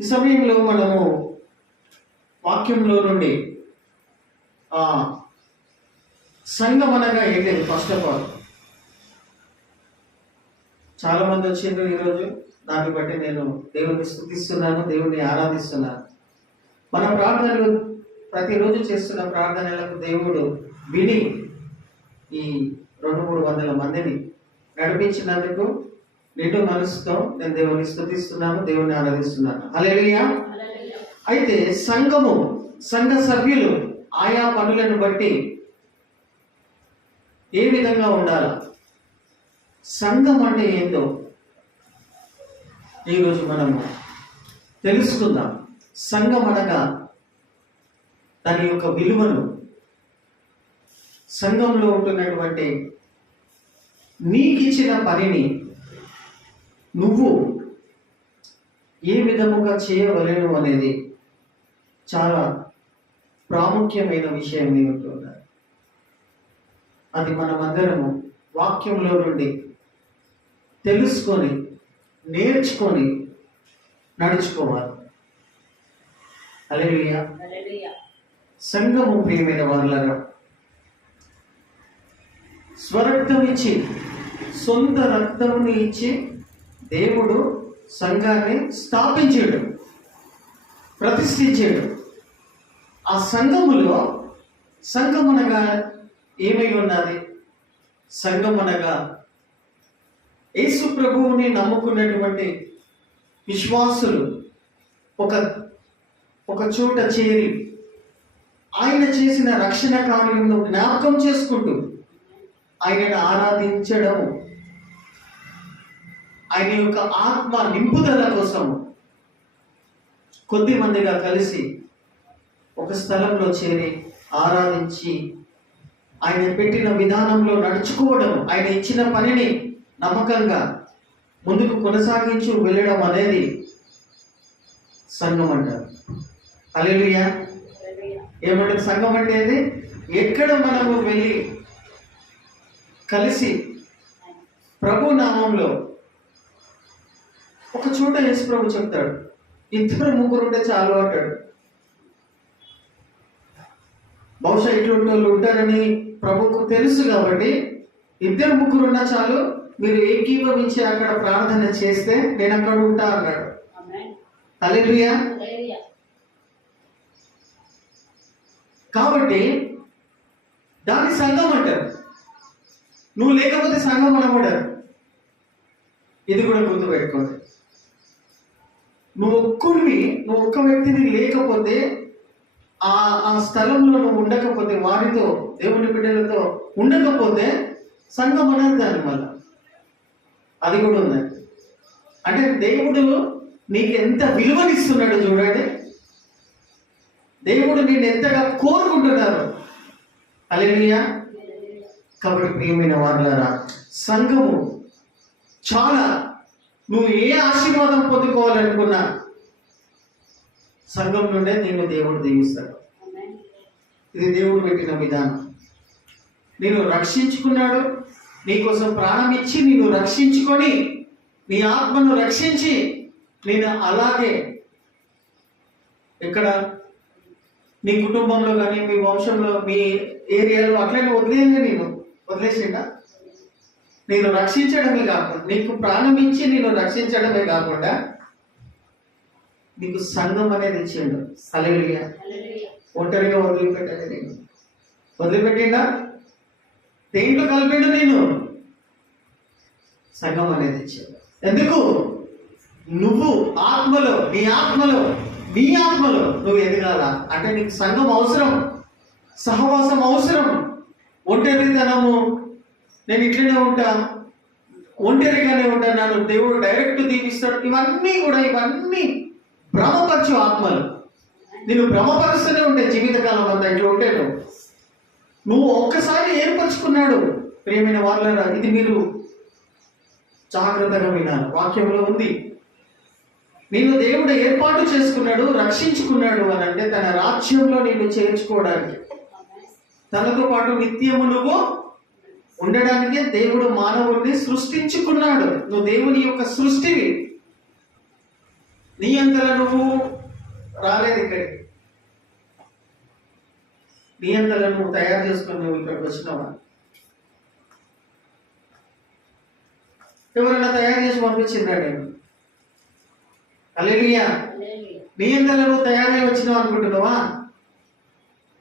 ఈ సమయంలో మనము వాక్యంలో నుండి సంఘం అనగా ఏంటి? ఫస్ట్ ఆఫ్ ఆల్ చాలా మంది వచ్చిండ్రు ఈరోజు. దాన్ని బట్టి నేను దేవుని స్తుతిస్తున్నాను, దేవుని ఆరాధిస్తున్నాను. మన ప్రార్థనలు ప్రతిరోజు చేస్తున్న ప్రార్థనలకు దేవుడు విని ఈ 200-300 మందిని నడిపించినందుకు నిండు మనసుతో నేను దేవుని స్తుతిస్తున్నాను, దేవుని ఆరాధిస్తున్నాను. హల్లెలూయా. అయితే సంఘ సభ్యులు ఆయా పనులను బట్టి ఏ విధంగా ఉండాలి, సంఘం అంటే ఏంటో ఈరోజు మనము తెలుసుకుందాం. సంఘం అనగా దాని యొక్క విలువను, సంఘంలో ఉంటున్నటువంటి నీకిచ్చిన పనిని నువ్వు ఏ విధముగా చేయవలెను అనేది చాలా ప్రాముఖ్యమైన విషయం ఉంటున్నారు. అది మనమందరము వాక్యంలో నుండి తెలుసుకొని నేర్చుకొని నడుచుకోవాలి. హల్లెలూయా. సంఘము ప్రియమైన వారులారా, స్వరక్తం ఇచ్చి, సొంత రక్తముని ఇచ్చి దేవుడు సంఘాన్ని స్థాపించాడు, ప్రతిష్ఠించాడు. ఆ సంఘం అనగా ఏమై ఉన్నది? సంఘం అనగా యేసు ప్రభువుని నమ్ముకున్నటువంటి విశ్వాసులు ఒక చోట చేరి ఆయన చేసిన రక్షణ కార్యంలో జ్ఞాపకం చేసుకుంటూ ఆయనను ఆరాధించడం, ఆయన యొక్క ఆత్మ నింపుదల కోసం కొద్ది మందిగా కలిసి ఒక స్థలంలో చేరి ఆరాధించి ఆయన పెట్టిన విధానంలో నడుచుకోవడం, ఆయన ఇచ్చిన పనిని నమ్మకంగా ముందుకు కొనసాగించు వెళ్ళడం అనేది సంఘం అంటారు. హల్లెలూయా. ఏమంటారు సంఘం అంటే? ఎక్కడ మనము వెళ్ళి కలిసి ప్రభు నామంలో ఒక చోట యేసు ప్రభు చెప్తాడు, 2-3 ఉంటే చాలు అంటాడు. బహుశా ఇటువంటి వాళ్ళు ఉంటారని ప్రభుకు తెలుసు కాబట్టి 2-3 ఉన్నా చాలు, మీరు ఏకీభవించి అక్కడ ప్రార్థన చేస్తే నేను అక్కడ ఉంటా అన్నాడు. హల్లెలూయా. కాబట్టి దాన్ని సంఘం అంటారు. నువ్వు లేకపోతే సంఘం అనబడరు. ఇది కూడా గుర్తుపెట్టుకోండి. నువ్వు ఒక్క వ్యక్తిని లేకపోతే, ఆ స్థలంలో నువ్వు ఉండకపోతే, వారితో దేవుని బిడ్డలతో ఉండకపోతే సంఘం అనేది దాని వల్ల అది కూడా ఉంది. అంటే దేవుడు నీకు ఎంత విలువనిస్తున్నాడు చూడండి. దేవుడు నేను ఎంతగా కోరుకుంటున్నారు. హల్లెలూయా. కాబట్టి ప్రియమైన వారులారా, సంఘము చాలా, నువ్వు ఏ ఆశీర్వాదం పొందుకోవాలనుకున్నా సంఘం నుండే నేను దేవుడు దీవిస్తాడు. ఇది దేవుడు పెట్టిన విధానం. నేను రక్షించుకున్నాడు, నీకోసం ప్రాణం ఇచ్చి నేను రక్షించుకొని నీ ఆత్మను రక్షించి నేను అలాగే ఇక్కడ నీ కుటుంబంలో కానీ మీ వంశంలో మీ ఏరియాలో అట్లనే వదిలేసిండా? నేను రక్షించడమే కాకుండా, నీకు ప్రాణం ఇచ్చి నేను రక్షించడమే కాకుండా నీకు సంఘం అనేది ఇచ్చిండు. హల్లెలూయా. ఒంటరిగా వదిలిపెట్టాడు. నేను వదిలిపెట్టిండా? దేంట్లో కలిపాడు? నేను సంఘం అనేది ఇచ్చాడు. ఎందుకు? నువ్వు నీ ఆత్మలో నువ్వు ఎదగాల అంటే నీకు సంఘం అవసరం, సహవాసం అవసరం. ఒంటరితనము, నేను ఇట్లనే ఉంటా, ఒంటరిగానే ఉంటా, నన్ను దేవుడు డైరెక్ట్ దీవిస్తాడు, ఇవన్నీ భ్రమపరచు ఆత్మలు. నేను భ్రమపరుస్తూనే ఉంటే జీవితకాలం అంతా ఇట్లా ఉంటే నువ్వు ఒక్కసారి ఏర్పరచుకున్నాడు. ప్రియమైన వాళ్ళరా, ఇది మీరు జాగ్రత్తగా వినాలి. వాక్యంలో ఉంది, నేను దేవుడు ఏర్పాటు చేసుకున్నాడు, రక్షించుకున్నాడు అని అంటే తన రాజ్యంలో నేను చేర్చుకోవడానికి, తనతో పాటు నిత్యము నువ్వు ఉండడానికే దేవుడు మానవుడిని సృష్టించుకున్నాడు. నువ్వు దేవుని యొక్క సృష్టివి. నీ అంతలా నువ్వు రాలేదు ఇక్కడికి. నీ అంతలా నువ్వు తయారు చేసుకొని నువ్వు ఇక్కడికి వచ్చినావా? ఎవరైనా తయారు చేసి పంపించిందా? నేను హల్లెలూయా. నీ అంతలా నువ్వు తయారై వచ్చినావు అనుకుంటున్నావా?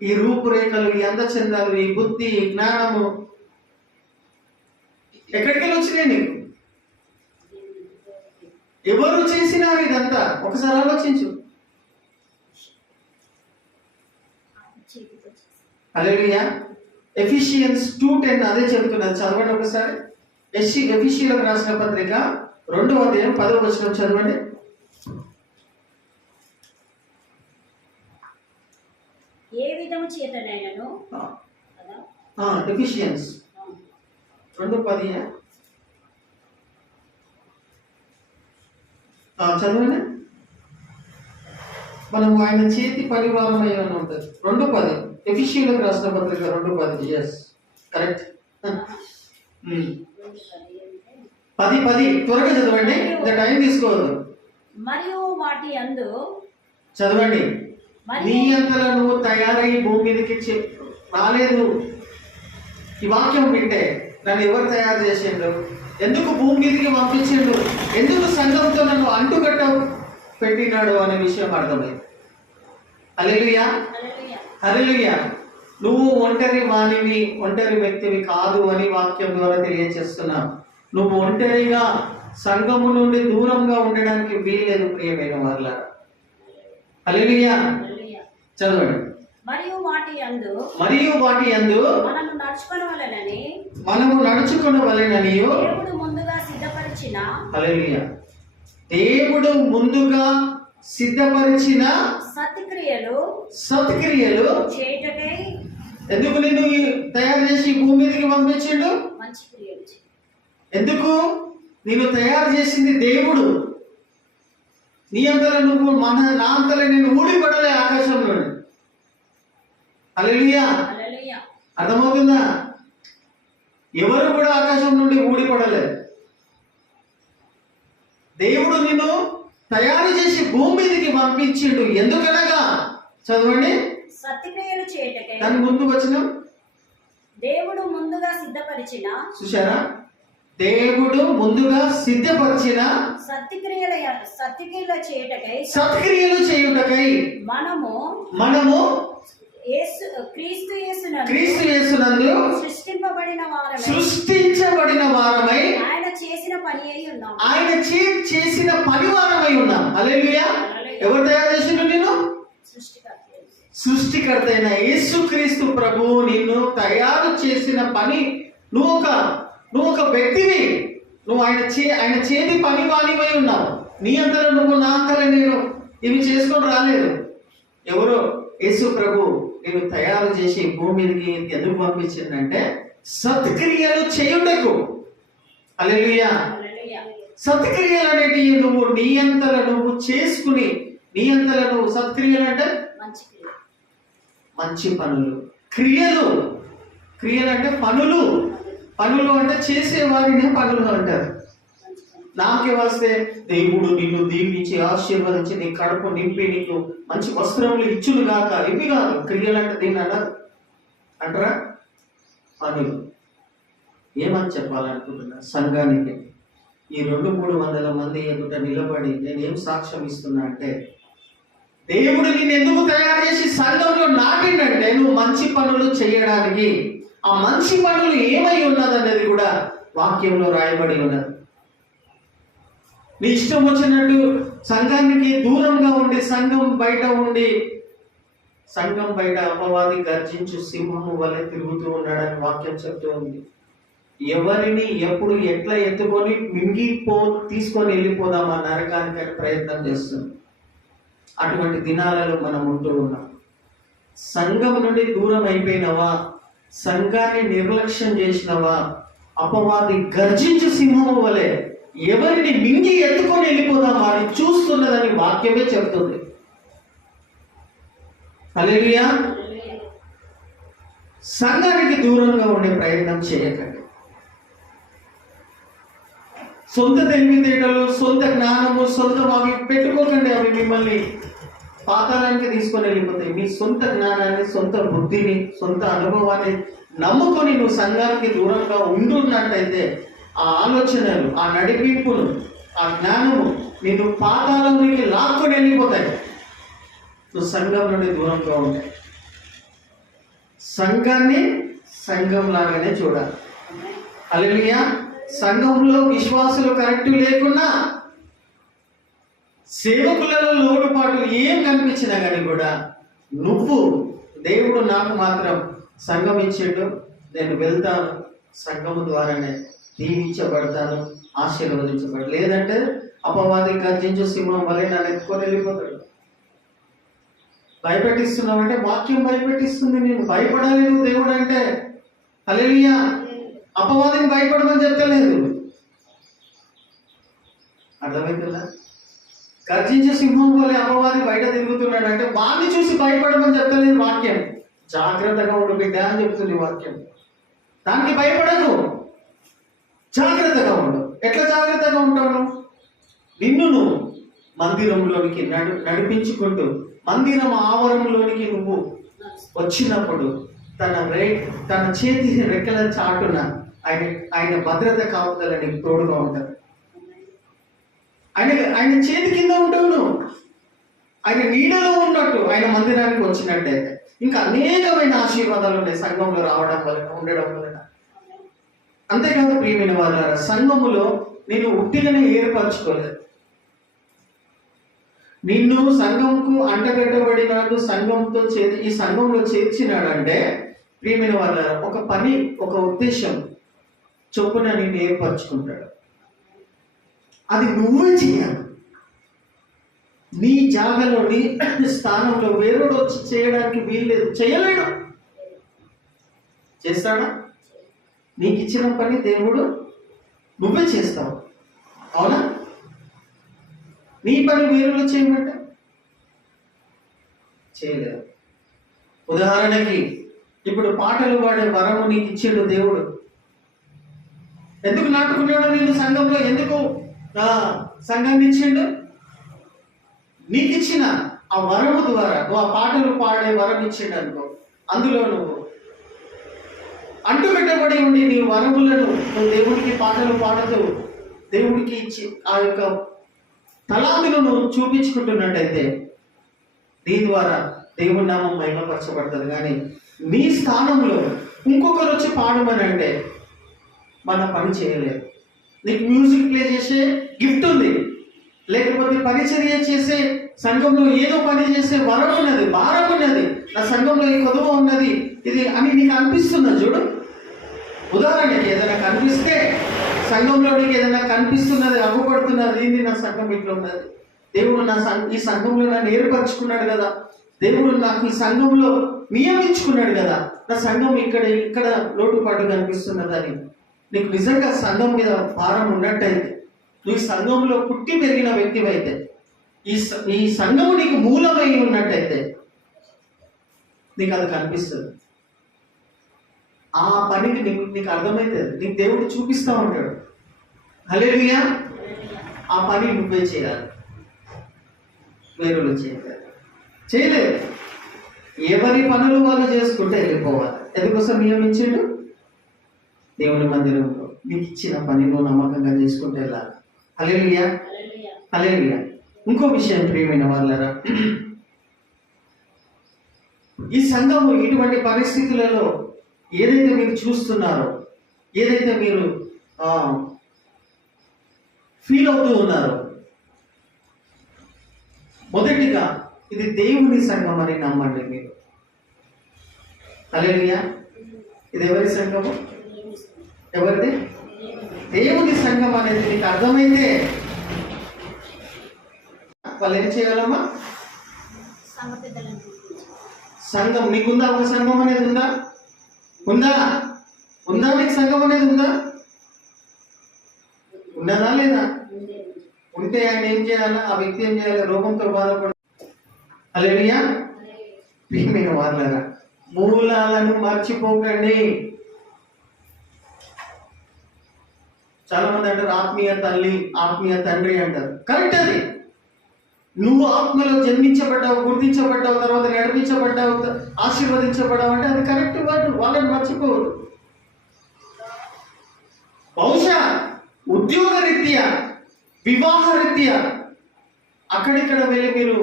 ఈ రూపురేఖలు, ఈ అందచందాలు, ఈ బుద్ధి, ఈ జ్ఞానము ఎక్కడికి వచ్చినాయి నీకు? ఎవరు చేసినారు ఇదంతా? ఒకసారి ఆలోచించు. హల్లెలూయా. ఎఫిషియన్స్ 2:10 అదే చెప్తున్నది, చదవండి ఒకసారి. ఎఫిషియన్లకు రాసిన పత్రిక 2వ అధ్యాయం 10వ వచనం చదవండి. ఏ విధము చేతనైనను ఎఫిషియన్స్ 2:10 చదవండి. మనం ఆయన చేతి పరివారమై అని ఉంటుంది. 2:10 ఎఫిషియన్లకు రాసిన పత్రిక 2:10. Yes, correct. 10 త్వరగా చదవండి, ఇంత టైం తీసుకోవద్దు. మరియు వాటి యందు చదవండి. నీ అంతలా నువ్వు తయారై భూమి మీదకి రాలేదు. ఈ వాక్యం వింటే నన్ను ఎవరు తయారు చేసిండు? ఎందుకు భూమి మీదకి పంపించిండు? ఎందుకు సంఘంతో నన్ను అంటుకట్ట పెట్టినాడు అనే విషయం అర్థమైంది. హల్లెలూయా, హల్లెలూయా. నువ్వు ఒంటరి వాణివి, ఒంటరి వ్యక్తివి కాదు అని వాక్యం ద్వారా తెలియజేస్తున్నావు. నువ్వు ఒంటరిగా సంఘము నుండి దూరంగా ఉండడానికి వీల్లేదు ప్రియమైన వారులారా. హల్లెలూయా. చదవండి. మరియు వాటి యందు మనము నడుచుకొనవలెనని దేవుడు ముందుగా సిద్ధపరిచిన హల్లెలూయా, దేవుడు ముందుగా సిద్ధపరిచిన సత్క్రియలు చేయుటకై ఎందుకు నిన్ను తయారు చేసి భూమి మీదకి పంపించిండు? మంచి క్రియలు. ఎందుకు నిన్ను తయారు చేసింది దేవుడు. నీ అంతలో నువ్వు నా అంతలో నేను ఊడిపడలే ఆకాశంలో. హల్లెలూయా. అర్థమవుతుందా? ఎవరు కూడా ఆకాశం నుండి ఊడిపడలేదు. దేవుడు నిన్ను తయారు చేసి భూమి మీదకి పంపించిండు. ఎందుకనగా చదవండి. సత్క్రియలు చేయటకై. దాని ముందు వచ్చిన దేవుడు ముందుగా సిద్ధపరిచిన, చూశారా? దేవుడు ముందుగా సిద్ధపరిచిన సత్క్రియలు చేయుటకై మనము క్రీస్తు యేసునందు సృష్టించబడిన వారమై ఆయన చేసిన పని వారమై ఉన్నాం. హల్లెలూయా. ఎవరు తయారు చేసిండు నిన్ను? సృష్టికర్త అయిన యేసుక్రీస్తు ప్రభువు నిన్ను తయారు చేసిన పని. నువ్వు ఒక వ్యక్తివి. నువ్వు ఆయన చేతి పని వానివై ఉన్నావు. నీ అంతలో నువ్వు, నా అంతలో నేను ఇవి చేసుకొని రాలేదు. ఎవరో యేసు ప్రభు నేను తయారు చేసి భూమి మీదకి ఎందుకు పంపించిందంటే సత్క్రియలు చేయుటకు. హల్లెలూయా. సత్క్రియలు అనేటివి నువ్వు నీ అంతలో నువ్వు చేసుకుని, నీ అంతలో నువ్వు సత్క్రియలు అంటే మంచి పనులు. క్రియలు అంటే పనులు అంటే చేసేవారిని పనులు అంటారు. నాకే వస్తే దేవుడు నిన్ను దీవించి ఆశీర్వదించి నీ కడుపు నింపి నీకు మంచి వస్త్రములు ఇచ్చును గాక. ఇవి కాదు క్రియలు అంటే. దీన్ని అంటారా? పనులు. ఏమని చెప్పాలనుకుంటున్నా సంఘానికి? ఈ 200-300 మంది ఎదుట నిలబడి నేనేం సాక్ష్యం ఇస్తున్నా అంటే, దేవుడు నిన్ను ఎందుకు తయారు చేసి సంఘంలో నాటిండంటే నువ్వు మంచి పనులు చేయడానికి. ఆ మంచి పనులు ఏమై ఉన్నదన్నది కూడా వాక్యంలో రాయబడి ఉన్నది. నీ ఇష్టం వచ్చినట్టు సంఘానికి దూరంగా ఉండి సంఘం బయట అపవాది గర్జించు సింహము వలె తిరుగుతూ ఉన్నాడని వాక్యం చెప్తూ ఉంది. ఎవరిని ఎప్పుడు ఎట్లా ఎత్తుకొని తీసుకొని వెళ్ళిపోదామా నరకానికి ప్రయత్నం చేస్తుంది. అటువంటి దినాలలో మనం ఉంటూ ఉన్నాం. సంఘం నుండి దూరం అయిపోయినవా? సంఘాన్ని నిర్లక్ష్యం చేసినవా? అపవాది గర్జించు సింహము వలె ఎవరిని మింగి ఎత్తుకొని వెళ్ళిపోదామా అని చూస్తున్నదని వాక్యమే చెప్తుంది. హల్లెలూయా. సంఘానికి దూరంగా ఉండే ప్రయత్నం చేయకండి. సొంత తెలివితేటలు, సొంత జ్ఞానము, సొంత అవి పెట్టుకోకండి. అవి మిమ్మల్ని పాతాళానికి తీసుకొని వెళ్ళిపోతాయి. మీ సొంత జ్ఞానాన్ని, సొంత బుద్ధిని, సొంత అనుభవాన్ని నమ్ముకొని నువ్వు సంఘానికి దూరంగా ఉంటున్నట్టయితే ఆ ఆలోచనలు, ఆ నడిపింపులు, ఆ జ్ఞానము నిన్ను పాతాళంలోకి లాక్కొని వెళ్ళిపోతాయి. నువ్వు సంఘం నుండి దూరంగా ఉంటాయి. సంఘాన్ని సంఘం లాగానే చూడాలి. హల్లెలూయా. సంఘంలో విశ్వాసులు కరెక్ట్ లేకున్నా, సేవకులలో లోటుపాటు ఏం కనిపించినా కానీ కూడా నువ్వు దేవుడు నాకు మాత్రం సంఘం ఇచ్చాడు, నేను వెళ్తాను, సంఘము ద్వారానే దీవించబడతాను, ఆశీర్వదించబడతాను. లేదంటే అపవాది గర్జించు సింహం వలె నన్ను ఎత్తుకొని వెళ్ళిపోతాడు. భయపెట్టిస్తున్నావంటే వాక్యం భయపెట్టిస్తుంది. నేను భయపడాలి నువ్వు దేవుడు అంటే. హల్లెలూయా. అపవాదిని భయపడమని చెప్తలేదు. అర్థమవుతుందా? గర్జించే సింహం వలె అపవాది బయట తిరుగుతున్నాడు అంటే వాడిని చూసి భయపడమని చెప్తలేదు వాక్యం. జాగ్రత్తగా ఉండు బిడ్డ అని చెప్తుంది వాక్యం. దానికి భయపడదు, జాగ్రత్తగా ఉండు. ఎట్లా జాగ్రత్తగా ఉంటాను? నిన్ను నువ్వు మందిరంలోనికి నడిపించుకుంటూ మందిరం ఆవరణలోనికి నువ్వు వచ్చినప్పుడు తన చేతి రెక్కల చాటున ఆయన భద్రత కాపుదల నీకు తోడుగా ఉంటారు. ఆయన చేతి కింద ఉంటావు నువ్వు. ఆయన నీడలో ఉన్నట్టు ఆయన మందిరానికి వచ్చినట్టయితే ఇంకా అనేకమైన ఆశీర్వాదాలు ఉన్నాయి సంఘంలో రావడం వలన, ఉండడం వలన. అంతేకాదు ప్రియమైన వాళ్ళారా, సంఘములో నేను ఉట్టిగానే ఏర్పరచుకోలేదు. నిన్ను సంఘంకు అంటగట్టబడినాడు, సంఘంతో ఈ సంఘంలో చేర్చినాడంటే ప్రియమైన వాళ్ళారా ఒక పని, ఒక ఉద్దేశం చొప్పున నిన్ను ఏర్పరచుకుంటాడు. అది నువ్వే చేయాలి. నీ జాగలో, నీ స్థానంలో వేరేడు వచ్చి చేయడానికి వీల్లేదు, చేయలేడు. చేస్తాడా? నీకు ఇచ్చిన పని దేవుడు నువ్వే చేస్తావు. అవునా? నీ పని వేరులో చేయమంటే చేయలేదు. ఉదాహరణకి ఇప్పుడు పాటలు పాడే వరము నీకు ఇచ్చాడు దేవుడు. ఎందుకు నాటుకున్నాడు నేను సంఘంలో? ఎందుకు సంఘాన్ని ఇచ్చిండు? నీకు ఇచ్చిన ఆ వరము ద్వారా నువ్వు ఆ పాటలు పాడే వరం ఇచ్చిండు అనుకో, అందులో నువ్వు అంటుపెట్టబడి ఉండి నీ వరములను నువ్వు దేవుడికి పాటలు పాడుతూ దేవుడికి ఇచ్చి ఆ యొక్క తలాంతును నువ్వు చూపించుకుంటున్నట్టయితే నీ ద్వారా దేవుడి నామం మహిమపరచబడుతుంది. కానీ నీ స్థానంలో ఇంకొకరు వచ్చి పాడమని అంటే మన పని చేయలేదు. నీకు మ్యూజిక్ ప్లే చేసే గిఫ్ట్ ఉంది, లేకపోతే పరిచర్య చేసే సంఘంలో ఏదో పని చేసే వరం ఉన్నది, భారం ఉన్నది, నా సంఘంలో ఈ కొదువ ఉన్నది ఇది అని నీకు అనిపిస్తున్నది. చూడు, ఉదాహరణకి ఏదైనా కనిపిస్తే, సంఘంలో నీకు ఏదైనా కనిపిస్తున్నది, అగ్గుపడుతున్నది, ఏంది నా సంఘం ఇట్లా ఉన్నది, దేవుడు ఈ సంఘంలో నన్ను ఏర్పరచుకున్నాడు కదా, దేవుడు నాకు ఈ సంఘంలో నియమించుకున్నాడు కదా, నా సంఘం ఇక్కడ లోటుపాటు కనిపిస్తున్నదని నీకు నిజంగా సంఘం మీద భారం ఉన్నట్టయితే, నువ్వు సంఘంలో పుట్టి పెరిగిన వ్యక్తివైతే, ఈ సంఘం నీకు మూలమై ఉన్నట్టయితే నీకు అది కనిపిస్తుంది. ఆ పనికి నీకు అర్థమైతుంది, నీకు దేవుడు చూపిస్తూ ఉంటాడు. హల్లెలూయా. ఆ పని నువ్వే చేయాలి, వేరులు చేయలేదు. ఎవరి పనులు వాళ్ళు చేసుకుంటే వెళ్ళిపోవాలి. ఎందుకోసం నియమించాడు? దేవుని మందిరంలో నీకు ఇచ్చిన పని నువ్వు నమ్మకంగా చేసుకుంటే వెళ్ళాలి. హల్లెలూయా. హల్లెలూయా. ఇంకో విషయం ప్రియమైన వాళ్ళరా, ఈ సంఘము ఇటువంటి పరిస్థితులలో ఏదైతే మీరు చూస్తున్నారో, ఏదైతే మీరు ఫీల్ అవుతూ ఉన్నారో, మొదటిగా ఇది దేవుని సంఘం అని నమ్మండి మీరు. హల్లెలూయా. ఇది ఎవరి సంఘము? ఎవరిది? దేవుని సంఘం అనేది నీకు అర్థమైతే వాళ్ళు ఏం చేయాలమ్మా? సంఘం నీకుందా? ఒక సంఘం అనేది ఉందా? ఉందా నీకు సంఘం అనేది ఉందా? ఉన్నదా లేదా? ఉంటే ఆయన ఏం చేయాలా? ఆ వ్యక్తి ఏం చేయాలి? రోగంతో బాధపడ. హల్లెలూయా. ప్రియమైన వాళ్ళరా, మూలాలను మర్చిపోకండి. చాలా మంది అంటారు ఆత్మీయ తల్లి, ఆత్మీయ తండ్రి అంటారు. కరెక్ట్ అది. నువ్వు ఆత్మలో జన్మించబడ్డావు, గుర్తించబడ్డావు, తర్వాత నడిపించబడ్డావు, ఆశీర్వదించబడ్డావు అంటే అది కరెక్ట్ వర్డ్. వాళ్ళని మర్చిపోవద్దు. బహుశా ఉద్యోగ రీత్యా, వివాహ రీత్యా అక్కడిక్కడ వెళ్ళి మీరు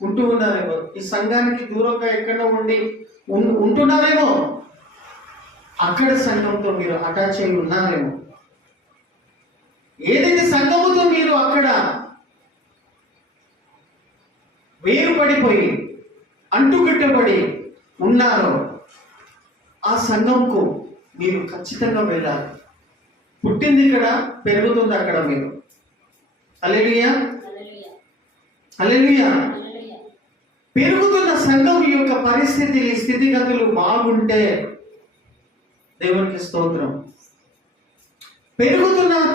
ఉంటూ ఉన్నారేమో, ఈ సంఘానికి దూరంగా ఎక్కడో ఉంటున్నారేమో, అక్కడ సంఘంతో మీరు అటాచ్ అయి ఉన్నారేమో. ఏదైతే సంఘముతో మీరు అక్కడ వేరుపడిపోయి అంటుకట్టబడి ఉన్నారో ఆ సంఘంకు మీరు ఖచ్చితంగా వెళ్ళాలి. పుట్టింది ఇక్కడ, పెరుగుతుంది అక్కడ మీరు. హల్లెలూయా, హల్లెలూయా. పెరుగుతున్న సంఘం యొక్క పరిస్థితి, స్థితిగతులు బాగుంటే దేవునికి స్తోత్రం.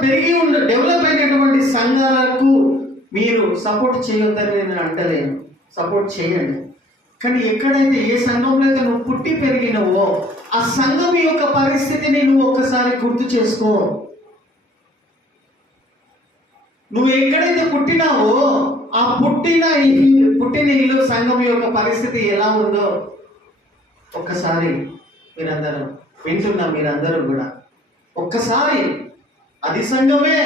పెరిగి ఉన్న డెవలప్ అయినటువంటి సంఘాలకు మీరు సపోర్ట్ చేయొద్దని నేను అంటలేను, సపోర్ట్ చేయండి. కానీ ఎక్కడైతే ఏ సంఘంలో అయితే నువ్వు పుట్టి పెరిగినవో ఆ సంఘం యొక్క పరిస్థితిని నువ్వు ఒకసారి గుర్తు చేసుకో. నువ్వు ఎక్కడైతే పుట్టినావో ఆ పుట్టిన ఇల్లు సంఘం యొక్క పరిస్థితి ఎలా ఉందో ఒక్కసారి మీరందరూ మీరందరూ కూడా ఒక్కసారి, అది సంఘమే,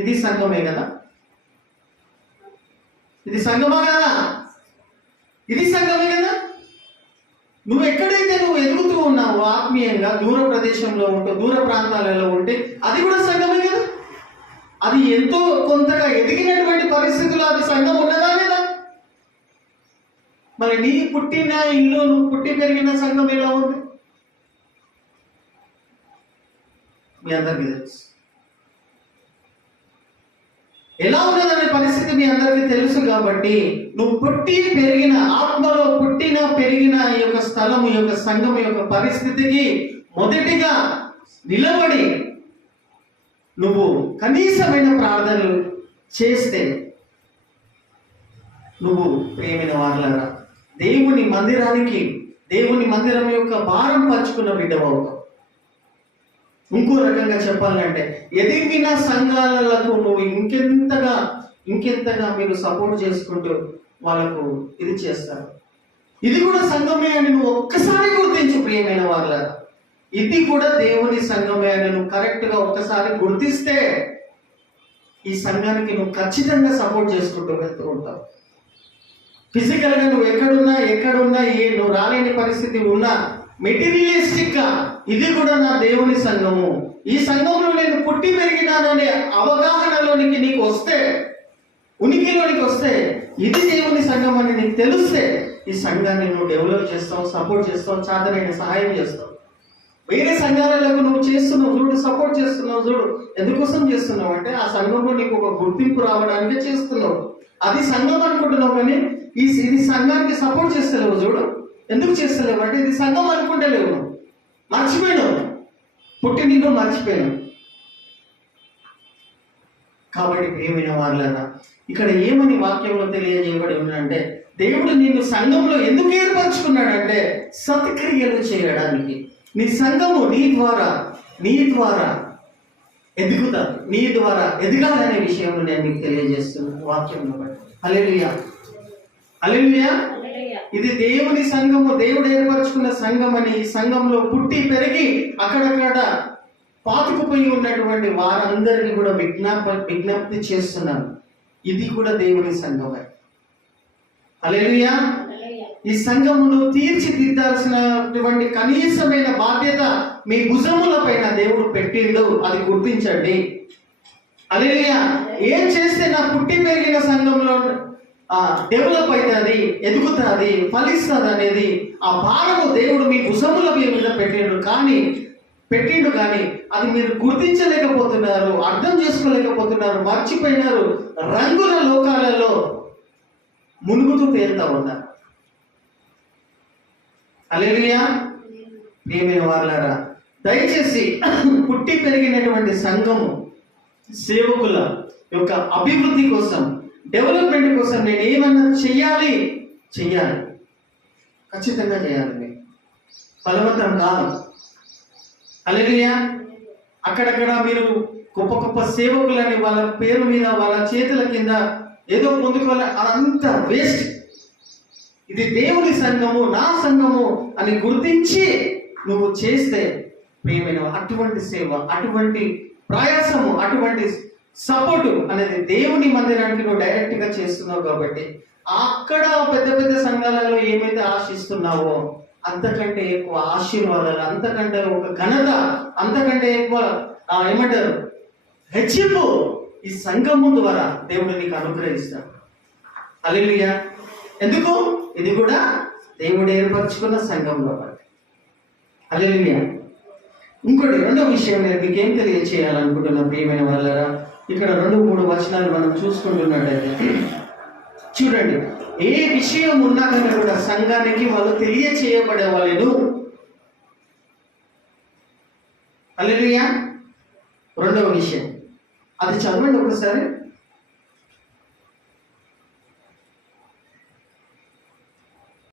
ఇది సంఘమే కదా, ఇది సంఘమా కదా, ఇది సంఘమే కదా. నువ్వు ఎక్కడైతే నువ్వు ఎదుగుతూ ఉన్నావు ఆత్మీయంగా, దూర ప్రదేశంలో ఉంటూ, దూర ప్రాంతాలలో ఉంటే అది కూడా సంఘమే కదా. అది ఎంతో కొంతగా ఎదిగినటువంటి పరిస్థితుల్లో అది సంఘం ఉన్నదా లేదా? మరి నీ పుట్టిన ఇల్లు, నువ్వు పుట్టి పెరిగిన సంఘం ఎలా ఉంది మీ అందరికీ తెలుసు. ఎలా ఉన్నదనే పరిస్థితి మీ అందరికీ తెలుసు. కాబట్టి నువ్వు పుట్టి పెరిగిన, ఆత్మలో పుట్టిన పెరిగిన ఈ యొక్క స్థలము యొక్క సంఘం యొక్క పరిస్థితికి మొదటిగా నిలబడి నువ్వు కనీసమైన ప్రార్థనలు చేస్తే నువ్వు ప్రియమైన వారలారా దేవుని మందిరం యొక్క భారం పంచుకున్న బిడ్డవవుతావు. ఇంకో రకంగా చెప్పాలంటే ఎదిగిన సంఘాలకు నువ్వు ఇంకెంతగా మీరు సపోర్ట్ చేసుకుంటూ వాళ్ళకు ఇది చేస్తారు. ఇది కూడా సంఘమే అని నువ్వు ఒక్కసారి గుర్తించు ప్రియమైన వారలారా. ఇది కూడా దేవుని సంఘమే అని నువ్వు కరెక్ట్గా ఒక్కసారి గుర్తిస్తే ఈ సంఘానికి నువ్వు ఖచ్చితంగా సపోర్ట్ చేసుకుంటూ వెళ్తూ ఉంటావు. ఫిజికల్గా నువ్వు ఎక్కడున్నా నువ్వు రాలేని పరిస్థితి ఉన్నా, మెటీరియలిస్టిక్ గా ఇది కూడా నా దేవుని సంఘము, ఈ సంఘంలో నేను పుట్టి పెరిగినాననే అవగాహనలోనికి నీకు వస్తే, ఉనికిలోనికి వస్తే, ఇది దేవుని సంఘం అని నీకు తెలిస్తే ఈ సంఘాన్ని నువ్వు డెవలప్ చేస్తావు, సపోర్ట్ చేస్తావు, చాదరైన సహాయం చేస్తావు. వేరే సంఘాలకు నువ్వు చేస్తున్నావు చూడు, సపోర్ట్ చేస్తున్నావు చూడు. ఎందుకోసం చేస్తున్నావు అంటే ఆ సంఘంలో నీకు ఒక గుర్తింపు రావడానికే చేస్తున్నావు. అది సంఘం అనుకుంటున్నావు, కానీ ఇది సంఘానికి సపోర్ట్ చేస్తలేవు చూడు. ఎందుకు చేస్తలేవు అంటే ఇది సంఘం అనుకుంటలేవు, మర్చిపోయినావు, పుట్టినిల్లు మర్చిపోయినావు. కాబట్టి ప్రియమైన వారలారా, ఇక్కడ ఏమని వాక్యంలో తెలియజేయబడి ఉందంటే దేవుడు నిన్ను సంఘంలో ఎందుకు ఏర్పరచుకున్నాడంటే సత్క్రియలు చేయడానికి. నీ సంఘము నీ ద్వారా ఎదుగుతా, నీ ద్వారా ఎదగాలనే విషయంలో నేను మీకు తెలియజేస్తున్నాను వాక్యంలో బట్టి. హల్లెలూయా, హల్లెలూయా. ఇది దేవుని సంఘము, దేవుడు ఏర్పరచుకున్న సంఘం అని. ఈ సంఘంలో పుట్టి పెరిగి అక్కడక్కడ పాతుకుపోయి ఉన్నటువంటి వారందరినీ కూడా విజ్ఞప్తి చేస్తున్నాను. ఇది కూడా దేవుని సంఘమే. హల్లెలూయా. ఈ సంఘమును తీర్చిదిద్దాల్సినటువంటి కనీసమైన బాధ్యత మీ భుజముల పైన దేవుడు పెట్టిండు, అది గుర్తించండి. హల్లెలూయా. ఏం చేస్తే నా పుట్టి పెరిగిన సంఘంలో డెవలప్ అవుతుంది, ఎదుగుతుంది, ఫలిస్తుంది అనేది ఆ భారము దేవుడు మీ భుజముల మీద పెట్టిండు కానీ అది మీరు గుర్తించలేకపోతున్నారు, అర్థం చేసుకోలేకపోతున్నారు, మర్చిపోయినారు, రంగుల లోకాలలో మునుగుతూ తేలుతా ఉన్నారు. హల్లెలూయా. ప్రియమైన వారలారా, దయచేసి పుట్టి పెరిగినటువంటి సంఘము సేవకుల యొక్క అభివృద్ధి కోసం, డెవలప్మెంట్ కోసం నేను ఏమన్నా చెయ్యాలి, ఖచ్చితంగా చేయాలి. మీరు బలవంతం కాదు. హల్లెలూయా. అక్కడక్కడ మీరు గొప్ప గొప్ప సేవకులని వాళ్ళ పేరు మీద వాళ్ళ చేతుల కింద ఏదో పొందుకోవాలి, అదంతా వేస్ట్. ఇది దేవుని సంఘము, నా సంఘము అని గుర్తించి నువ్వు చేస్తే ప్రియమైన అటువంటి సేవ, అటువంటి ప్రయాసము, అటువంటి సపోర్టు అనేది దేవుని మందిరానికి నువ్వు డైరెక్ట్ గా చేస్తున్నావు. కాబట్టి అక్కడ పెద్ద పెద్ద సంఘాలలో ఏమైతే ఆశిస్తున్నావో అంతకంటే ఎక్కువ ఆశీర్వాదాలు, అంతకంటే ఒక ఘనత, అంతకంటే ఎక్కువ ఏమంటారు హెచ్చింపు ఈ సంఘము ద్వారా దేవుడు నీకు అనుగ్రహిస్తాడు. హల్లెలూయా. ఎందుకు? ఇది కూడా దేవుడు ఏర్పరచుకున్న సంఘం కాబట్టి. హల్లెలూయా. ఇంకోటి రెండో విషయం నేను మీకేం తెలియచేయాలనుకుంటున్నా ప్రియమైన వాళ్ళరా, ఇక్కడ 2-3 వచనాలు మనం చూసుకుంటున్నట్టయితే చూడండి, ఏ విషయం ఉన్నా కానీ కూడా సంఘానికి వాళ్ళు తెలియచేయబడేవాళ్ళు. హల్లెలూయా. రెండవ విషయం అది చదవండి ఒకసారి.